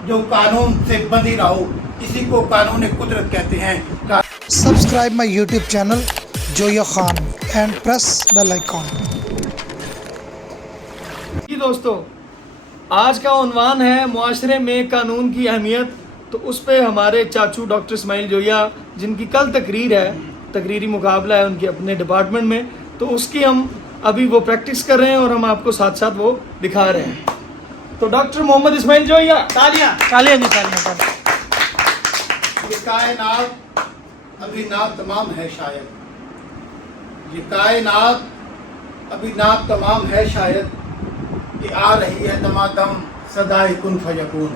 जो कानून से बंधी रहो, इसी को कानून कुदरत कहते हैं। Subscribe my YouTube channel Joya Khan and press bell icon. जी दोस्तों, आज का उन्वान है मुआशरे में कानून की अहमियत। तो उस पे हमारे चाचू डॉक्टर इस्माइल जोया, जिनकी कल तकरीर है, तकरीरी मुकाबला है उनके अपने डिपार्टमेंट में, तो उसकी हम अभी वो प्रैक्टिस कर रहे हैं और हम आपको साथ साथ वो दिखा रहे हैं। तो डॉक्टर मोहम्मद इस्माइल जोया, तालियां तालियां जी, तालियां। ये कायनात अभी ना तमाम है शायद, ये कायनात अभी ना तमाम है शायद, कि आ रही है दमादम सदाए कुन फयकून।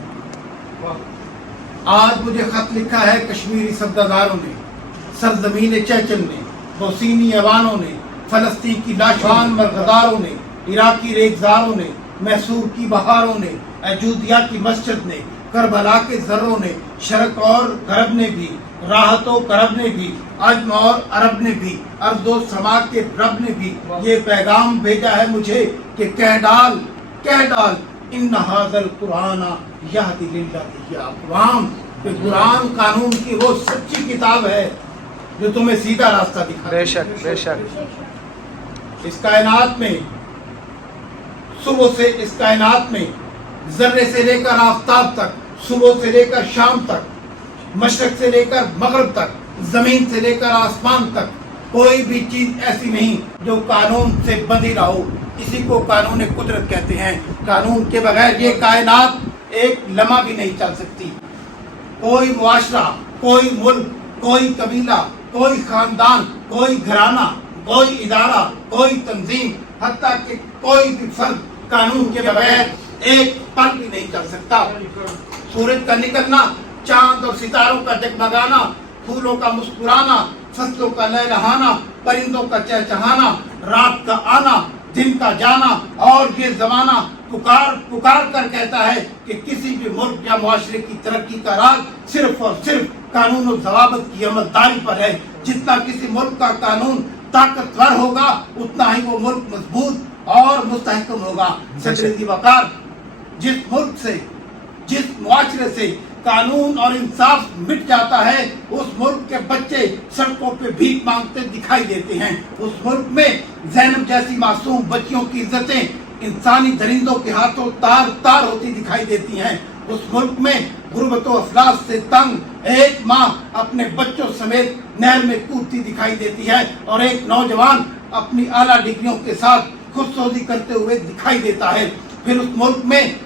आज मुझे खत लिखा है कश्मीरी सब्ज़ादारों ने, सरजमीन चेचन ने, बोसीनी अवानों ने, फलस्तीन की लाशवान मरगदारों ने, इराकी रेगजारों ने, मैसूर की बहारों ने, अजूदिया की मस्जिद ने, करबला के जर्रों ने, शर्क और गरब ने भी, राहत और करब ने भी, अजम और अरब ने भी, अर्ज़ो समा के रब ने भी ये पैगाम भेजा है मुझे कि कह डाल इन्न हाज़ल कुराना यहदी लिल्लती हिय अक़वाम। कि कुरान कानून की वो सच्ची किताब है जो तुम्हें सीधा रास्ता दिखाती है। बेशक बेशक। इस कायनात में, सुबह से इस कायनात में जर्रे से लेकर आफताब तक, सुबह से लेकर शाम तक, मशरक से लेकर मगरब तक, जमीन से लेकर आसमान तक, कोई भी चीज ऐसी नहीं जो कानून से बंधी रहो, इसी को कानून कुदरत कहते हैं। कानून के बगैर ये कायनात एक लम्हा भी नहीं चल सकती। कोई मुआशरा, कोई मुल्क, कोई कबीला, कोई खानदान, कोई घराना, कोई इदारा, कोई तंजीम, हत्ता कि कोई भी फर्द कानून के बगैर एक पल भी नहीं चल सकता। सूरज का निकलना, चांद और सितारों का जगमगाना, फूलों का मुस्कुराना, फसलों का लहलहाना, परिंदों का चहचहाना, रात का आना, दिन का जाना, और ये जमाना पुकार कर कहता है कि किसी भी मुल्क या मुआशरे की तरक्की का राज सिर्फ और सिर्फ कानून और ज़वाबत की अमलदारी पर है। जितना किसी मुल्क का कानून ताकतवर होगा, उतना ही वो मुल्क मजबूत और मुस्तहकम होगा। सदर वकार, जिस मुल्क से, जिस मुआशरे से कानून और इंसाफ मिट जाता है, उस मुल्क के बच्चे सड़कों पे भीख मांगते दिखाई देते हैं। उस मुल्क में ज़ैनब जैसी मासूम बच्चियों की इज्जतें इंसानी दरिंदों के हाथों तार तार होती दिखाई देती हैं। उस मुल्क में गुर्बत और अफलास से तंग एक माँ अपने बच्चों समेत नहर में कूदती दिखाई देती है, और एक नौजवान अपनी आला डिग्रियों के साथ खुदसोजी करते हुए दिखाई देता है। फिर उस मुल्क में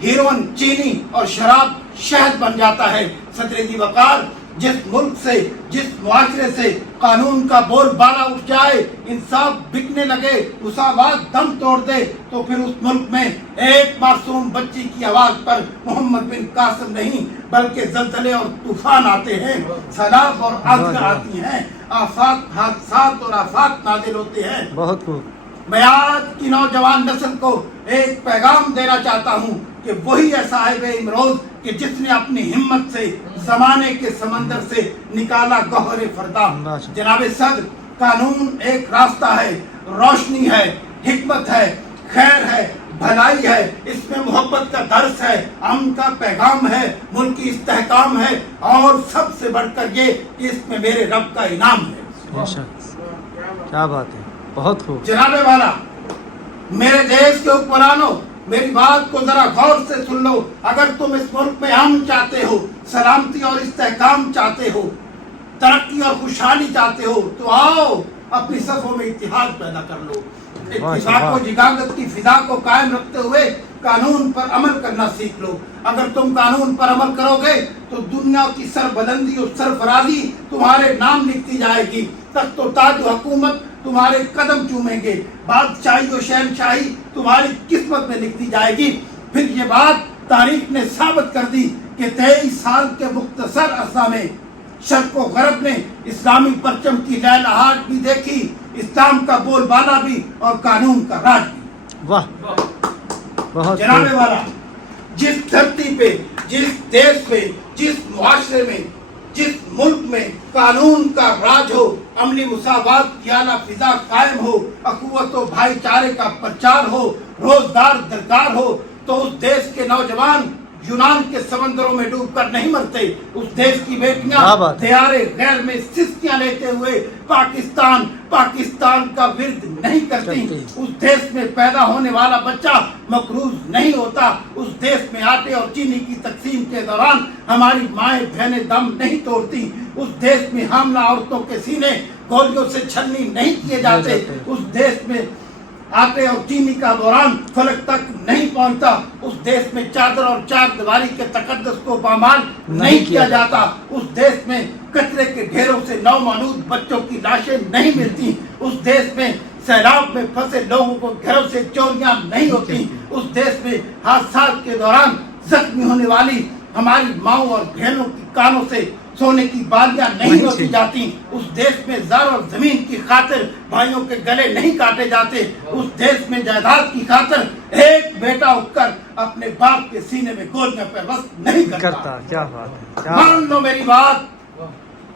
हीरोइन, चीनी और शराब शहद बन जाता है। सदर वकार, जिस मुल्क से, जिस मुआशरे से कानून का बोलबाला उठ जाए, इंसाफ बिकने लगे, मुसावात दम तोड़ दे, तो फिर उस मुल्क में एक मासूम बच्ची की आवाज पर मोहम्मद बिन कासिम नहीं बल्कि जलजले और तूफान आते हैं, सैलाब और आग आती हैं, आफात, हादसात और आफात नाजिल होते हैं। बहुत खूब। मैं आज की नौजवान नस्ल को एक पैगाम देना चाहता हूँ कि वही है साहिब इमरोज कि जिसने अपनी हिम्मत से जमाने के समंदर से निकाला गौहर फरदा। जनाब सद, कानून एक रास्ता है, रोशनी है, हिकमत है, खैर है, भलाई है, इसमें मोहब्बत का दर्स है, अमन का पैगाम है, मुल्क की इस्तेहकाम है, और सबसे बढ़कर ये कि इसमें मेरे रब का इनाम है। क्या बात है, बहुत खूब। जनाबे वाला, मेरे देश के हुक्मरानों, मेरी बात को जरा गौर से सुन लो। अगर तुम इस मुल्क में अमन चाहते हो, सलामती और इस्तेहकाम चाहते हो, तरक्की और खुशहाली चाहते हो, तो आओ अपनी सफों में इत्तेहाद पैदा कर लो। इत्तेफाक और जिगागत की फिजा को कायम रखते हुए कानून पर अमल करना सीख लो। अगर तुम कानून पर अमल करोगे तो दुनिया की सरबलंदी और सरफराजी तुम्हारे नाम लिखती जाएगी, तख्तो ताज हुकूमत तुम्हारे कदम चूमेंगे, बादशाही और शहनशाही तुम्हारी किस्मत में लिखती जाएगी। फिर ये बात तारीख ने साबित कर दी कि 23 साल के मुख्तसर अरसा में शर्क व गरब ने इस्लामी परचम की लहलहाट भी देखी, इस्लाम का बोलबाला भी और कानून का राज भी। वाह, बहुत जनाबे वाला, जिस धरती पे, जिस देश में, जिस मुआशरे में, जिस मुल्क में कानून का राज हो, अमली मुसावात की आला फिजा कायम हो, अखुवत व भाईचारे का प्रचार हो, रोजगार दरकार हो, तो उस देश के नौजवान यूनान के समंदरों में डूबकर नहीं मरते। उस देश की क्या बेटियां बात है। दियारे गैर में सिस्कियां लेते हुए पाकिस्तान का विरोध नहीं करती। उस देश में पैदा होने वाला बच्चा मकरूज नहीं होता। उस देश में आटे और चीनी की तकसीम के दौरान हमारी माएं बहनें दम नहीं तोड़ती। उस देश में हामला औरतों के सीने गोलियों से छलनी नहीं किए जाते। उस देश में आटे और चीनी का दौरान फलक तक नहीं पहुंचता। उस देश में चादर और चार दीवारी के तकद्दस को पामाल नहीं किया जाता। उस देश में कचरे के ढेरों से नौमानूद बच्चों की लाशें नहीं मिलती। उस देश में सैलाब में फंसे लोगों को घरों से चोरियां नहीं होती। उस देश में हादसा के दौरान जख्मी होने वाली हमारी माओ और बहनों की कानों से सोने की बालियां नहीं होती जाती। उस देश में ज़र और जमीन की खातिर भाइयों के गले नहीं काटे जाते। उस देश में जायदाद की खातिर एक बेटा उठकर अपने बाप के सीने में गोलियां पेवस्त नहीं करता। क्या बात है। मान लो मेरी बात,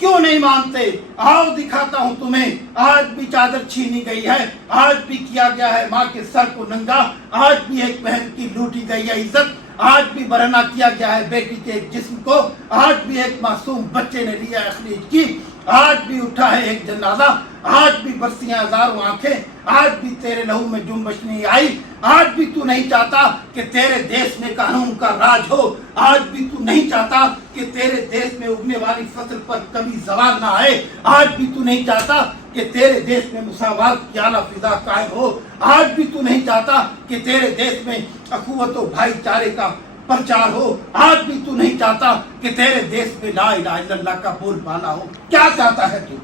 क्यों नहीं मानते? आओ दिखाता हूँ तुम्हें। आज भी चादर छीनी गई है, आज भी किया गया है माँ के सर को नंगा, आज भी एक बहन की लूटी गई है इज्जत, आज भी बरहना किया गया है बेटी के एक जिस्म को, आज भी एक मासूम बच्चे ने लिया अखलीज की, आज भी उठा है एक जनाजा, आज भी बरसी हजारों आंखें, आज भी तेरे लहू में जुम्बश नहीं आई। आज भी तू नहीं चाहता कि तेरे देश में कानून का राज हो। आज भी तू नहीं चाहता कि तेरे देश में उगने वाली फसल पर कभी जवाल ना आए। आज भी तू नहीं चाहता कि तेरे देश में मुसावात की आला फिजा कायम हो। आज भी तू नहीं चाहता कि तेरे देश में अखुवत और भाईचारे का प्रचार हो। आज भी तू नहीं चाहता कि तेरे देश में ला इलाहा इल्लल्लाह का बोलबाला हो। क्या चाहता है तू?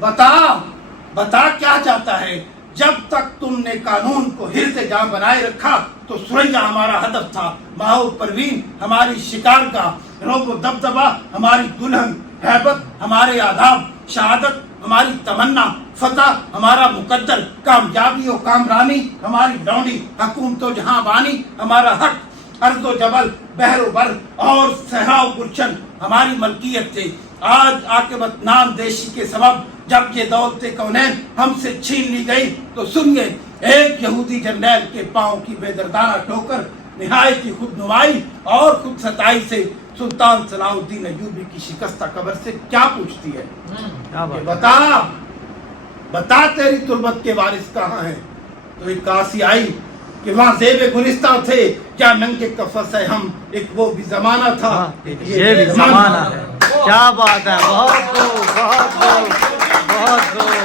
बता क्या चाहता है? जब तक तुमने कानून को हिर्ज़े जां बनाए रखा तो सुरैया हमारा हदफ था, माहो परवीन हमारी शिकार का, रोब दबदबा हमारी दुल्हन, हैबत हमारे आदाब, शहादत हमारी तमन्ना, फतह हमारा मुकद्दर, कामयाबी और कामरानी हमारी लौंडी, हुकूमतो जहां बानी हमारा हक, अर्ज़ो जबल बहरो बर और सहराव गुलशन हमारी मलकियत थे। आज आकिबत नाम देशी के सबब जब ये दौलत कौनैन हमसे छीन ली गई तो सुनिए, एक यहूदी जर्नैल के पांव की बेदर्दाना ठोकर निहायत ही खुद नुमाई और खुद सताई से सुल्तान सलाहुद्दीन अय्यूबी की शिकस्ता कब्र से क्या पूछती है? बता तेरी तुर्बत के वारिस कहाँ हैं? तो एक काशी आई कि वहाँ ज़ेब गुलिस्तां थे, क्या नंगे कफस है हम, एक वो भी जमाना था, ये भी जमाना है। क्या बात है, बहुत खूब, बहुत खूब, बहुत खूब।